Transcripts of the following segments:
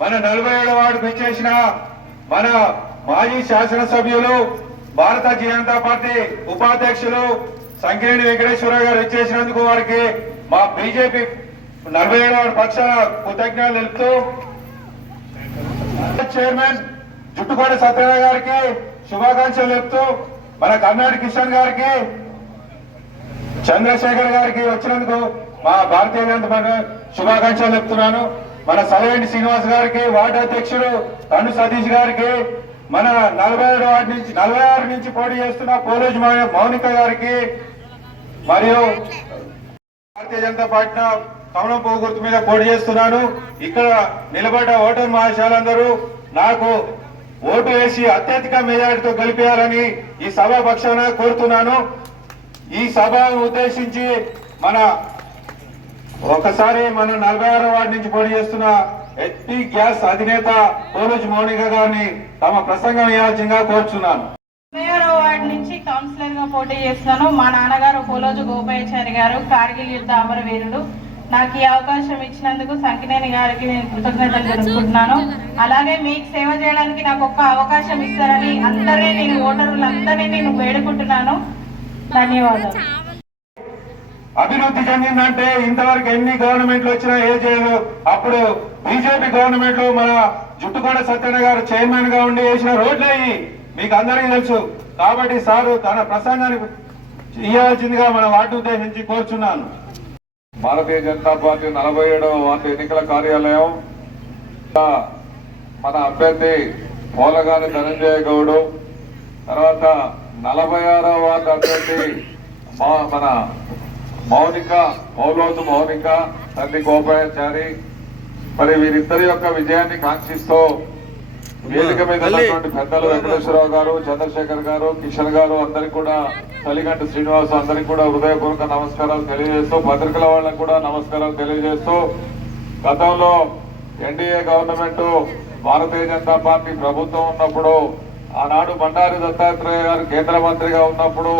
మన నలభై ఏడు వార్డుకు ఇచ్చేసిన మన మాజీ శాసనసభ్యులు భారత జనతా పార్టీ ఉపాధ్యక్షులు సంకేణి వెంకటేశ్వర గారు ఇచ్చేసినందుకు వారికి మా బీజేపీ నలభై ఏడు వారి పక్షాన కృతజ్ఞతలు తెలుపుతూ చైర్మన్ జుట్టుకోట సత్యనారాయణ గారికి శుభాకాంక్షలు తెలుపుతూ మన కర్ణాటి కిషన్ గారికి చంద్రశేఖర్ గారికి వచ్చినందుకు మా భారతీయ జనతా పార్టీ శుభాకాంక్షలు చెప్తున్నాను. మన సలవేంటి శ్రీనివాస్ గారికి వార్డు అధ్యక్షుడు తండు సతీష్ గారికి మన నలభై ఏడు వార్డు నుంచి నలభై ఆరు నుంచి పోటీ చేస్తున్న పోలోజ్ మౌనిక గారికి మరియు భారతీయ జనతా పార్టీ కమలం పువ్వు గుర్తు మీద పోటీ చేస్తున్నాను. ఇక్కడ నిలబడ్డ ఓటర్ మహాశాలందరూ నాకు ఓటు వేసి అత్యధిక మెజారిటీతో గెలిపేయాలని ఈ సభా పక్షాన కోరుతున్నాను. ఈ సభను ఉద్దేశించి మన ఒకసారి మన నలభై ఆరో వార్డు నుంచి పోటీ చేస్తున్న హెచ్పి గ్యాస్ అధినేత పోలోజ్ మౌనిక గారిని తమ ప్రసంగం ఇవ్వాల్సిందిగా కోరుచున్నాను. మేయర్ నుంచి కౌన్సిలర్గా పోటీ చేస్తున్నాను. మా నాన్నగారు పోలోజు గోపాయాచారి గారు కార్గిల్ యుద్ధ అమరవీరుడు నాకు ఈ అవకాశం ఇచ్చినందుకు సంకినేని గారికి నేను కృతజ్ఞతలు తెలుపుకుంటున్నాను. అలాగే మీకు సేవ చేయడానికి నాకు ఒక్క అవకాశం ఇస్తారని అందరినీ నేను ఓటర్లందరినీ నేను వేడుకుంటున్నాను. ధన్యవాదాలు. అభివృద్ధి చెందిందంటే ఇంతవరకు ఎన్ని గవర్నమెంట్లు వచ్చినా ఏ చేయదు అప్పుడు బీజేపీ గవర్నమెంట్లో మన జుట్టుకోడ సత్యన గారు చైర్మన్గా ఉండి వేసిన రోడ్లు అయ్యి మీకు అందరికీ తెలుసు. కాబట్టి సారు తన ప్రసంగాన్ని ఇవ్వాల్సిందిగా మన వార్డు ఉద్దేశించి కోరుచున్నాను. భారతీయ జనతా పార్టీ నలభై ఏడవ వార్డు ఎన్నికల కార్యాలయం. మన అభ్యర్థి పోలగాని ధనంజయ గౌడు. తర్వాత నలభై ఆరో వార్డు అభ్యర్థి మన మౌనిక మౌలోతు మౌనిక తల్లి గోపాయాచారి మరి వీరిద్దరి యొక్క విజయాన్ని కాంక్షిస్తూ వేదిక మీద ఉన్నటువంటి పెద్దలు వెంకటేశ్వరరావు గారు చంద్రశేఖర్ గారు కిషన్ గారు అందరికి కూడా తల్లిగంటి శ్రీనివాస్ అందరికి కూడా హృదయపూర్వక నమస్కారాలు తెలియజేస్తూ పత్రికల వాళ్ళకు కూడా నమస్కారాలు తెలియజేస్తూ గతంలో NDA government Bharatiya Janata Party ప్రభుత్వం ఉన్నప్పుడు ఆనాడు బండారి దత్తాత్రేయ గారు కేంద్ర మంత్రిగా ఉన్నప్పుడు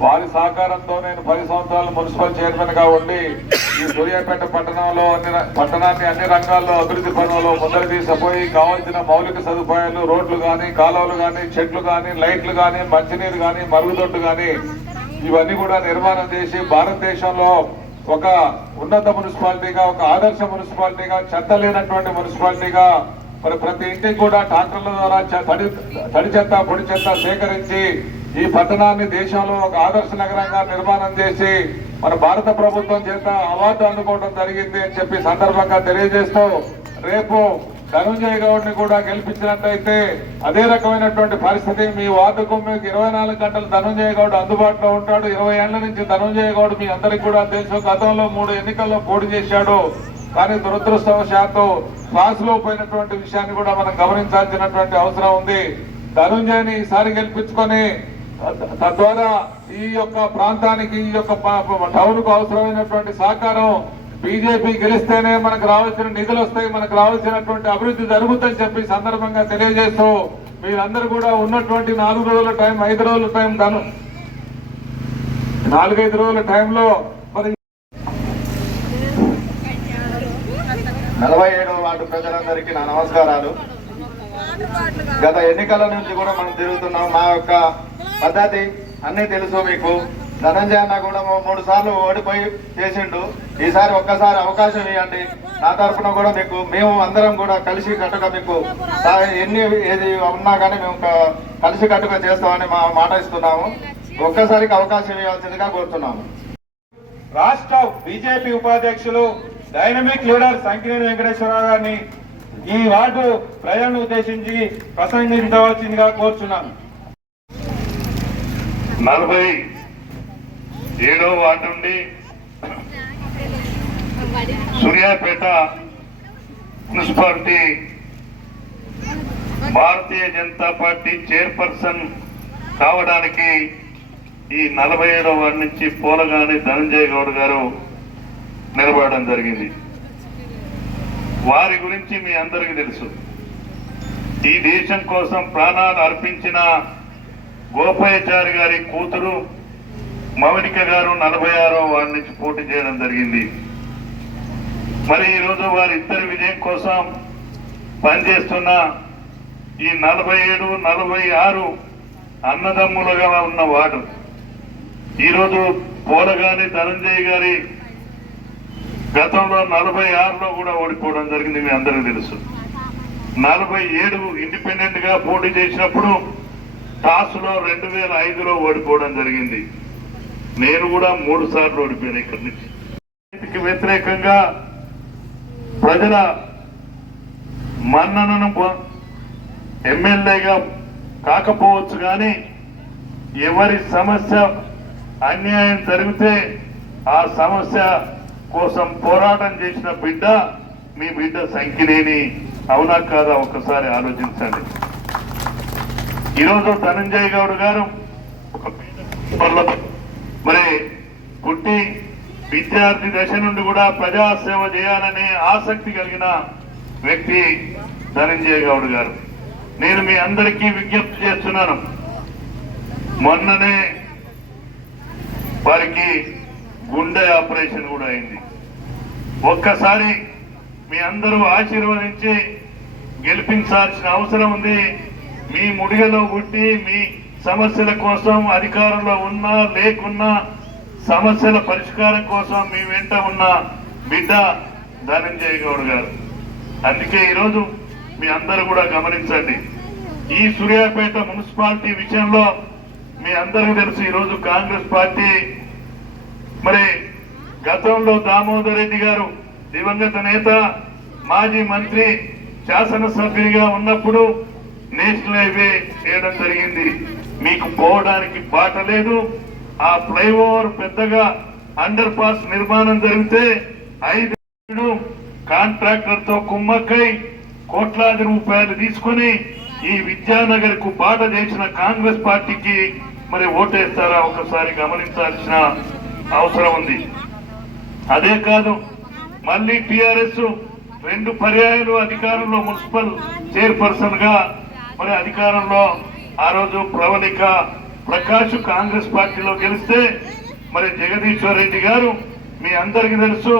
వారి సహకారంతో నేను పది సంవత్సరాలు మున్సిపల్ చైర్మన్గా ఉండి ఈ సూర్యాపేట పట్టణంలో అన్ని పట్టణాన్ని అన్ని రంగాల్లో అభివృద్ధి పనులలో ముందరు తీసుకుపోయి కావాల్సిన మౌలిక సదుపాయాలు రోడ్లు కానీ కాలువలు కానీ చెట్లు కానీ లైట్లు కానీ మంచినీరు కానీ మరుగుదొడ్డు కానీ ఇవన్నీ కూడా నిర్మాణం చేసి భారతదేశంలో ఒక ఉన్నత మున్సిపాలిటీగా ఒక ఆదర్శ మున్సిపాలిటీగా చెత్త లేనటువంటి మున్సిపాలిటీగా మరి ప్రతి ఇంటికి కూడా ట్రాక్టర్ల ద్వారా తడి తడి చెత్త పొడి చెత్త సేకరించి ఈ పట్టణాన్ని దేశంలో ఒక ఆదర్శ నగరంగా నిర్మాణం చేసి మన భారత ప్రభుత్వం చేత అవార్డు అందుకోవడం జరిగింది అని చెప్పి సందర్భంగా తెలియజేస్తూ రేపు ధనుంజయ గౌడ్ని కూడా గెలిపించినట్టయితే అదే రకమైనటువంటి పరిస్థితి. మీ వార్డుకు మీకు ఇరవై నాలుగు గంటలు ధనుంజయ గౌడ్ అందుబాటులో ఉంటాడు. ఇరవై ఏళ్ళ నుంచి ధనుంజయ గౌడ్ మీ అందరికి కూడా తెలుసు. గతంలో మూడు ఎన్నికల్లో పోటీ చేశాడు. కానీ దురదృష్టవశాత్తు క్లాస్లో పోయినటువంటి విషయాన్ని కూడా మనం గమనించాల్సినటువంటి అవసరం ఉంది. ధనుంజయని ఈసారి గెలిపించుకొని తద్వారా ఈ యొక్క ప్రాంతానికి ఈ యొక్క టౌన్కు అవసరమైనటువంటి సహకారం బీజేపీ గెలిస్తేనే మనకు రావాల్సిన నిధులు వస్తాయి మనకు రావాల్సినటువంటి అభివృద్ధి జరుగుతుందని చెప్పి సందర్భంగా తెలియజేస్తూ మీరందరూ కూడా ఉన్నటువంటి నాలుగు రోజుల టైం ఐదు రోజుల టైం ధను నాలుగైదు రోజుల టైంలో మరి నలభై ఏడవ వార్డు ప్రజలందరికీ నా నమస్కారాలు. గత ఎన్నికల నుంచి కూడా మనం తిరుగుతున్నాం. మా యొక్క పద్ధతి అన్ని తెలుసు మీకు. ధనంజయ అన్న కూడా మూడు సార్లు ఓడిపోయి చేసిండు. ఈసారి ఒక్కసారి అవకాశం ఇవ్వండి. నా తరఫున కూడా మీకు మేము అందరం కూడా కలిసి కట్టుగా మీకు ఎన్ని ఏది ఉన్నా కానీ మేము కలిసి కట్టుగా చేస్తామని మా మాట ఇస్తున్నాము. ఒక్కసారికి అవకాశం ఇవ్వాల్సిందిగా కోరుతున్నాము. రాష్ట్ర బీజేపీ ఉపాధ్యక్షులు డైనమిక్ లీడర్ సంకిరేణి వెంకటేశ్వరరావు గారిని ఈ వార్డు ప్రజలను ఉద్దేశించి ప్రసంగించవలసిందిగా కోరుచున్నాను. నలభై ఏడో వార్డు నుండి Suryapet municipality Bharatiya Janata Party chairperson కావడానికి ఈ నలభై ఏడో వార్డు నుంచి పోలగాని ధనంజయ గౌడ్ గారు నిలబడడం జరిగింది. వారి గురించి మీ అందరికీ తెలుసు. ఈ దేశం కోసం ప్రాణాలు అర్పించిన గోపాయచారి గారి కూతురు మౌనిక గారు నలభై ఆరో వారి నుంచి పోటీ చేయడం జరిగింది. మరి ఈరోజు వారిద్దరి విజయం కోసం పనిచేస్తున్న ఈ నలభై ఏడు నలభై ఆరు అన్నదమ్ములుగా ఉన్న వాడు. ఈరోజు పోలగాని ధనంజయ్ గారి గతంలో నలభై ఆరులో కూడా ఓడిపోవడం జరిగింది మీ అందరికీ తెలుసు. నలభై ఏడు ఇండిపెండెంట్గా పోటీ చేసినప్పుడు టాస్లో రెండు వేల ఐదులో ఓడిపోవడం జరిగింది. నేను కూడా మూడు సార్లు ఓడిపోయాను ఇక్కడి నుంచి. వ్యతిరేకంగా ప్రజల మన్ననను ఎమ్మెల్యేగా కాకపోవచ్చు కానీ ఎవరి సమస్య అన్యాయం జరిగితే ఆ సమస్య కోసం పోరాటం చేసిన బిడ్డ మీ బిడ్డ సంఖ్యనేని అవునా కాదా? ఒక్కసారి ఆలోచించండి. ఈరోజు ధనంజయ్ గౌడ్ గారు ఒక మరి పుట్టి విద్యార్థి దశ నుండి కూడా ప్రజాసేవ చేయాలనే ఆసక్తి కలిగిన వ్యక్తి ధనంజయ్ గౌడ్ గారు. నేను మీ అందరికీ విజ్ఞప్తి చేస్తున్నాను. మొన్ననే వారికి గుండె ఆపరేషన్ కూడా అయింది. ఒక్కసారి మీ అందరూ ఆశీర్వదించి గెలిపించాల్సిన అవసరం ఉంది. మీ ముడిగలో పుట్టి మీ సమస్యల కోసం అధికారంలో ఉన్నా లేకున్నా సమస్యల పరిష్కారం కోసం మీ వెంట ఉన్న బిడ్డ ధనంజయ గౌడ్ గారు. అందుకే ఈరోజు మీ అందరూ కూడా గమనించండి. ఈ సూర్యాపేట మున్సిపాలిటీ విషయంలో మీ అందరికీ తెలుసు ఈరోజు కాంగ్రెస్ పార్టీ మరి గతంలో దామోదర్ రెడ్డి గారు దివంగత నేత మాజీ మంత్రి శాసనసభ్యునిగా ఉన్నప్పుడు నేషనల్ హైవే చేయడం జరిగింది. మీకు పోవడానికి బాట లేదు. ఆ ఫ్లైఓవర్ పెద్దగా అండర్ పాస్ నిర్మాణం జరిగితే ఐదు కాంట్రాక్టర్తో కుమ్మక్కై కోట్లాది రూపాయలు తీసుకొని ఈ విద్యానగర్కు బాట చేసిన కాంగ్రెస్ పార్టీకి మరి ఓటేస్తారా? ఒకసారి గమనించాల్సిన అవసరం ఉంది. అదే కాదు మళ్ళీ టిఆర్ఎస్ రెండు పర్యాయాలు అధికారంలో మున్సిపల్ చైర్పర్సన్గా మరి అధికారంలో ఆ రోజు ప్రవళిక ప్రకాష్ కాంగ్రెస్ పార్టీలో గెలిస్తే మరి జగదీశ్వర్ రెడ్డి గారు మీ అందరికీ తెలుసు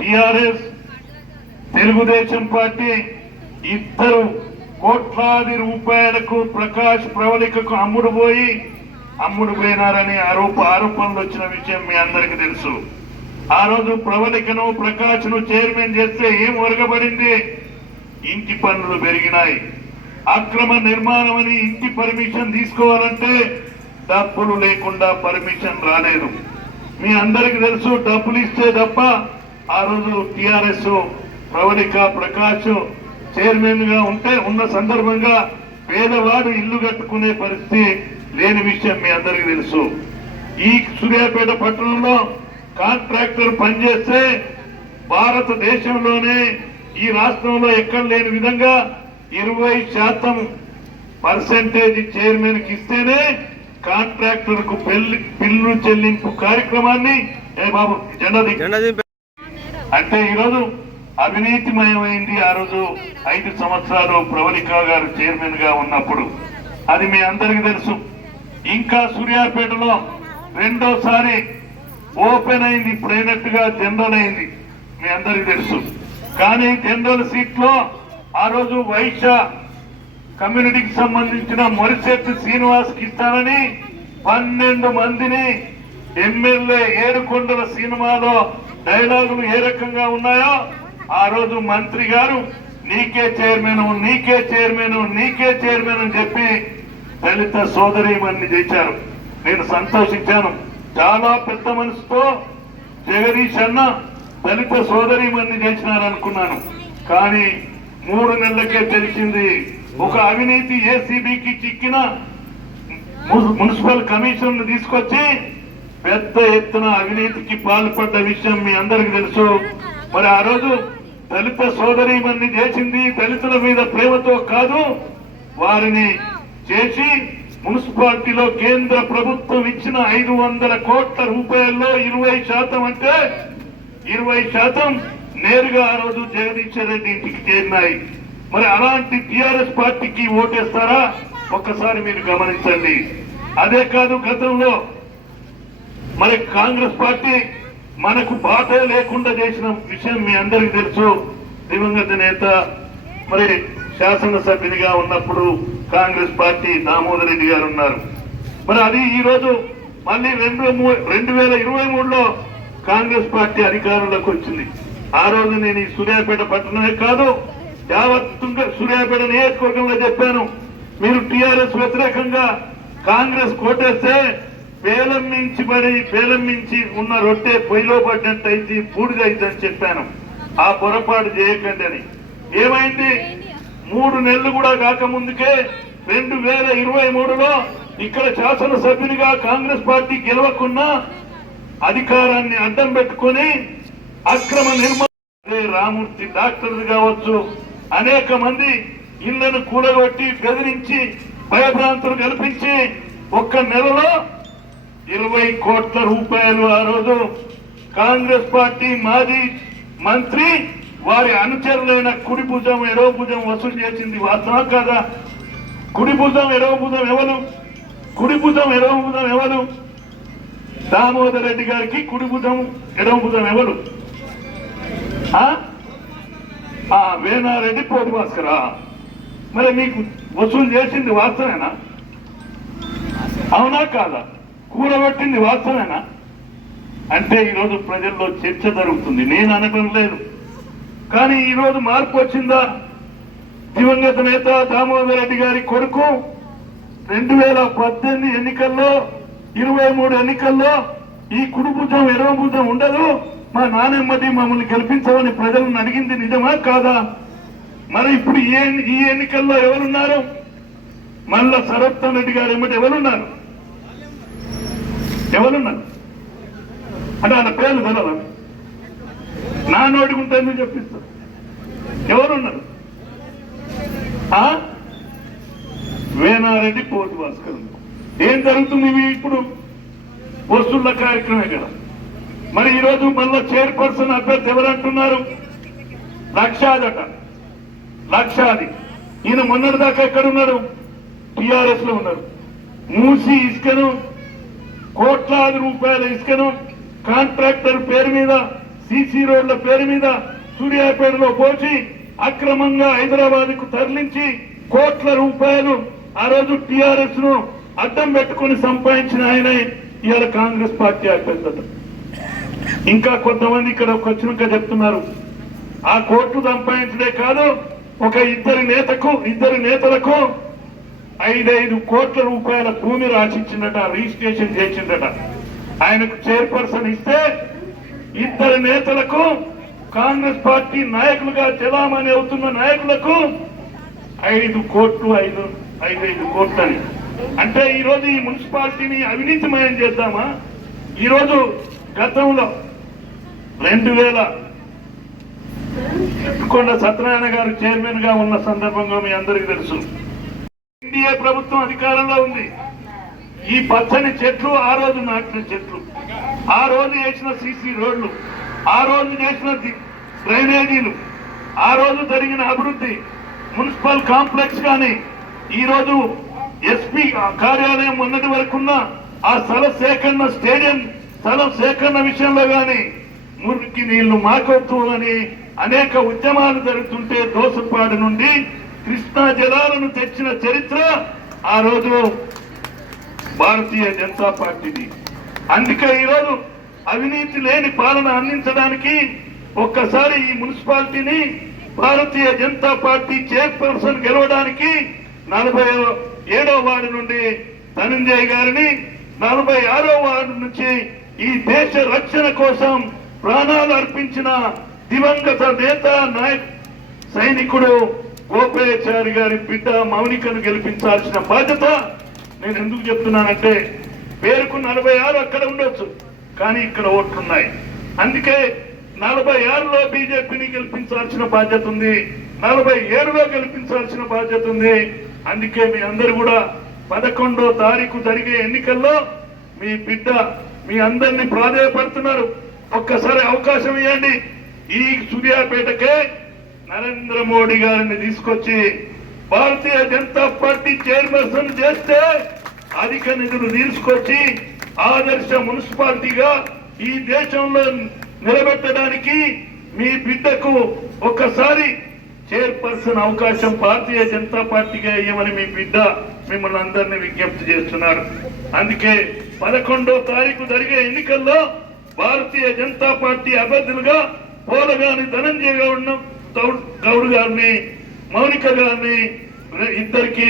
టిఆర్ఎస్ తెలుగుదేశం పార్టీ ఇద్దరు కోట్లాది రూపాయలకు ప్రకాష్ ప్రవళికకు అమ్ముడు పోయి అమ్ముడు పోయినారని ఆరోప ఆరోపణలు వచ్చిన విషయం మీ అందరికీ తెలుసు. ఆ రోజు ప్రవళికను ప్రకాశ్ను చైర్మన్ చేస్తే ఏం ఒరగబడింది? ఇంటి పనులు పెరిగినాయి. అక్రమ నిర్మాణం అని ఇంటి పర్మిషన్ తీసుకోవాలంటే డబ్బులు లేకుండా పర్మిషన్ రాలేదు. మీ అందరికి తెలుసు డబ్బులు ఇస్తే తప్ప ఆ రోజు టిఆర్ఎస్ ప్రవళిక ప్రకాష్ చైర్మన్గా ఉంటే ఉన్న సందర్భంగా పేదవాడు ఇల్లు కట్టుకునే పరిస్థితి లేని విషయం మీ అందరికీ తెలుసు. ఈ సూర్యాపేట పట్టణంలో కాంట్రాక్టర్ పనిచేస్తే భారతదేశంలోనే ఈ రాష్ట్రంలో ఎక్కడ లేని విధంగా ఇరవై శాతం పర్సెంటేజ్ చైర్మన్కి ఇస్తేనే కాంట్రాక్టర్కు పెళ్ళి బిల్లు చెల్లింపు కార్యక్రమాన్ని ఏ బాబు జెండా. అంటే ఈరోజు అవినీతిమయమైంది ఆ రోజు ఐదు సంవత్సరాలు ప్రవళిక గారు చైర్మన్గా ఉన్నప్పుడు. అది మీ అందరికీ తెలుసు. ఇంకా సూర్యాపేటలో రెండోసారి ఓపెన్ అయింది ఇప్పుడు అయినట్టుగా జనరల్ అయింది. మీ అందరికీ తెలుసు. కానీ జనరల్ సీట్లో ఆ రోజు వైశ్య కమ్యూనిటీకి సంబంధించిన మొరిశెట్టి శ్రీనివాస్కి ఇస్తానని పన్నెండు మందిని ఎమ్మెల్యే ఏడుకొండల సినిమాలో డైలాగులు ఏ రకంగా ఉన్నాయో ఆ రోజు మంత్రి గారు నీకే చైర్మన్ నీకే చైర్మన్ నీకే చైర్మన్ అని చెప్పి దళిత సోదరీమణ్ణి చేశారు. నేను సంతోషించాను. చాలా పెద్ద మనసుతో జగదీష్ అన్న దళిత సోదరీమణ్ణి చేసినారనుకున్నాను. కానీ మూడు నెలలకే తెలిసింది ఒక అవినీతి ఏసీబీకి చిక్కిన మున్సిపల్ కమిషన్ తీసుకొచ్చి పెద్ద ఎత్తున అవినీతికి పాల్పడ్డ విషయం మీ అందరికి తెలుసు. మరి ఆ రోజు దళిత సోదరీమణ్ణి చేసింది దళితుల మీద ప్రేమతో కాదు వారిని చేసి మున్సిపాలిటీలో కేంద్ర ప్రభుత్వం ఇచ్చిన ఐదు వందల కోట్ల రూపాయల్లో ఇరవై శాతం అంటే ఇరవై శాతం నేరుగా ఆ రోజు జగదీశ్వర్ రెడ్డి ఇంటికి చేరినాయి. మరి అలాంటి టిఆర్ఎస్ పార్టీకి ఓటేస్తారా? ఒక్కసారి మీరు గమనించండి. అదే కాదు గతంలో మరి కాంగ్రెస్ పార్టీ మనకు బాట లేకుండా చేసిన విషయం మీ అందరికీ తెలుసు. దివంగత నేత మరి శాసనసభ్యునిగా ఉన్నప్పుడు కాంగ్రెస్ పార్టీ దామోదర్ రెడ్డి గారు ఉన్నారు. మరి అది ఈ రోజు మళ్ళీ రెండు రెండు వేల ఇరవై మూడులో కాంగ్రెస్ పార్టీ అధికారంలోకి వచ్చింది. ఆ రోజు నేను ఈ సూర్యాపేట పట్టణమే కాదు యావత్ సూర్యాపేట నియోజకవర్గంలో చెప్పాను. మీరు టిఆర్ఎస్ వ్యతిరేకంగా కాంగ్రెస్ కోటేస్తే పేలం మించి పడి పేలం మించి ఉన్న రొట్టె పొయ్యిలో పడ్డట్టయితే బూడిదైందని చెప్పాను. ఆ పొరపాటు చేయకండి అని. ఏమైంది? మూడు నెలలు కూడా కాకముందుకే రెండు వేల ఇరవై మూడులో ఇక్కడ శాసనసభ్యునిగా కాంగ్రెస్ పార్టీ గెలవకుండా అధికారాన్ని అడ్డం పెట్టుకొని అక్రమ నిర్మాణ రామూర్తి డాక్టర్లు కావచ్చు అనేక మంది ఇళ్ళను కూడగొట్టి బెదిరించి భయభ్రాంతులు కల్పించి ఒక్క నెలలో ఇరవై కోట్ల రూపాయలు ఆ రోజు కాంగ్రెస్ పార్టీ మాజీ మంత్రి వారి అనుచరులైన కుడి భుజం ఎడవ భుజం వసూలు చేసింది. వాస్తవం కాదా? కుడి భుజం ఎడవ భుజం ఎవరు? కుడి భుజం ఎడవ భుజం ఎవరు? దామోదర్ రెడ్డి గారికి కుడి భుజం ఎడవ భుజం ఎవరు? ఆ? ఆ, వేణారెడ్డి పోటీ భాస్కరా మరి మీకు వసూలు చేసింది వాస్తవేనా? అవునా కాదా? కూడబెట్టింది వాస్తవేనా? అంటే ఈరోజు ప్రజల్లో చర్చ జరుగుతుంది. నేను అనడం లేదు. కానీ ఈరోజు మార్పు వచ్చిందా? దివంగత నేత దామోదర్ రెడ్డి గారి కొడుకు రెండు వేల పద్దెనిమిది ఎన్నికల్లో ఇరవై మూడు ఎన్నికల్లో ఈ కుడుభుజం భుజం భుజం ఉండదు. మా నానమ్మది మమ్మల్ని గెలిపించమని ప్రజలను అడిగింది నిజమా కాదా? మరి ఇప్పుడు ఈ ఈ ఎన్నికల్లో ఎవరున్నారు? మళ్ళా సరత్తం రెడ్డి గారు ఏమిటి ఎవరున్నారు? ఎవరున్నారు? అంటే ఆయన పేర్లు తెలవాలి. నా నోటికి ఎందుకు చెప్పిస్తారు ఎవరున్నారు? ఆ? వేనారెడ్డి పోటు భాస్కర్ ఏం జరుగుతుంది ఇవి ఇప్పుడు? వస్తున్న కార్యక్రమే కదా. మరి ఈరోజు మళ్ళా చైర్పర్సన్ అభ్యర్థి ఎవరంటున్నారు? లక్షాదట. లక్షాది. ఈయన మొన్నటి దాకా ఎక్కడున్నాడు టిఆర్ఎస్లో ఉన్నారు. మూసి ఇసుకను కోట్లాది రూపాయల ఇసుకను కాంట్రాక్టర్ పేరు మీద సిసి రోడ్ల పేరు మీద సూర్యాపేటలో పోచి అక్రమంగా హైదరాబాద్కు తరలించి కోట్ల రూపాయలు ఆ రోజు టిఆర్ఎస్ను అడ్డం పెట్టుకుని సంపాదించిన ఆయన ఇవాళ కాంగ్రెస్ పార్టీ అభ్యర్థత. ఇంకా కొంతమంది ఇక్కడ వచ్చినాక చెప్తున్నారు. ఆ కోట్లు సంపాదించడే కాదు ఒక ఇద్దరి నేతకు ఇద్దరు నేతలకు ఐదైదు కోట్ల రూపాయల భూమి రాసిచ్చిందట రిజిస్ట్రేషన్ చేసిందట. ఆయనకు చైర్పర్సన్ ఇస్తే ఇద్దరు నేతలకు కాంగ్రెస్ పార్టీ నాయకులుగా చెలామణి అవుతున్న నాయకులకు ఐదు కోట్లు ఐదు ఐదైదు కోట్లని. అంటే ఈ రోజు ఈ మున్సిపాలిటీని అవినీతిమయం చేద్దామా? ఈరోజు గతంలో రెండు వేల కొండ సత్యనారాయణ గారు చైర్మన్గా ఉన్న సందర్భంగా మీ అందరికీ తెలుసు. ఎన్డీఏ ప్రభుత్వం అధికారంలో ఉంది. ఈ పచ్చని చెట్లు ఆ రోజు నాటిన చెట్లు. ఆ రోజు వేసిన సీసీ రోడ్లు ఆ రోజు చేసిన డ్రైనేజీలు ఆ రోజు జరిగిన అభివృద్ధి మున్సిపల్ కాంప్లెక్స్ కానీ ఈరోజు ఎస్పీ కార్యాలయం ఉన్నది వరకున్న ఆ స్థల సేకరణ స్టేడియం స్థలం సేకరణ విషయంలో కానీ మురికి నీళ్ళు మాకొద్దు అని అనేక ఉద్యమాలు జరుగుతుంటే దోసపాడు నుండి కృష్ణా జలాలను తెచ్చిన చరిత్ర ఆ రోజు భారతీయ జనతా పార్టీది. అందుకే ఈరోజు అవినీతి లేని పాలన అందించడానికి ఒక్కసారి ఈ మున్సిపాలిటీని భారతీయ జనతా పార్టీ చైర్పర్సన్ గెలవడానికి నలభై ఏడో వార్డు నుండి ధనంజయ్ గారిని నలభై ఆరో వార్డు నుంచి ఈ దేశ రక్షణ కోసం ప్రాణాలు అర్పించిన దివంగత నేత నాయక్ సైనికుడు గోపయాచారి గారి బిడ్డ మౌనికను గెలిపించాల్సిన బాధ్యత నేను ఎందుకు చెప్తున్నానంటే పేరుకు నలభై ఆరు అక్కడ ఉండొచ్చు. కానీ ఇక్కడ ఓట్లున్నాయి అందుకే నలభై ఆరులో బీజేపీని గెలిపించాల్సిన బాధ్యత ఉంది. నలభై ఏడులో గెలిపించాల్సిన బాధ్యత ఉంది. అందుకే మీ అందరు కూడా పదకొండో తారీఖు జరిగే ఎన్నికల్లో మీ బిడ్డ మీ అందరినీ ప్రాధాయపడుతున్నారు ఒక్కసారి అవకాశం ఇవ్వండి. ఈ సూర్యాపేటకే నరేంద్ర మోడీ గారిని తీసుకొచ్చి భారతీయ జనతా పార్టీ చైర్పర్సన్ చేస్తే అధిక నిధులు తీసుకొచ్చి ఆదర్శ మున్సిపాలిటీగా ఈ దేశంలో నిలబెట్టడానికి మీ బిడ్డకు ఒక్కసారి చైర్పర్సన్ అవకాశం భారతీయ జనతా పార్టీగా ఇవ్వమని మీ బిడ్డ మిమ్మల్ని అందరినీ విజ్ఞప్తి చేస్తున్నారు. అందుకే పదకొండో తారీఖు జరిగే ఎన్నికల్లో భారతీయ జనతా పార్టీ అభ్యర్థులుగా పోలగాని ధనంజయ గౌడ్ గౌడ్ గారిని మౌనిక గారిని ఇద్దరికి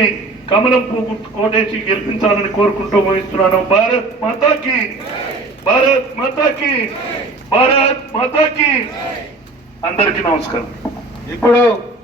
కమలం పువ్వు కోటేసి గెలిపించాలని కోరుకుంటూ ముగిస్తున్నాను భారత్ మాతాకి. భారత్ మాతాకి. భారత్ మాతాకి. అందరికీ నమస్కారం. ఇప్పుడు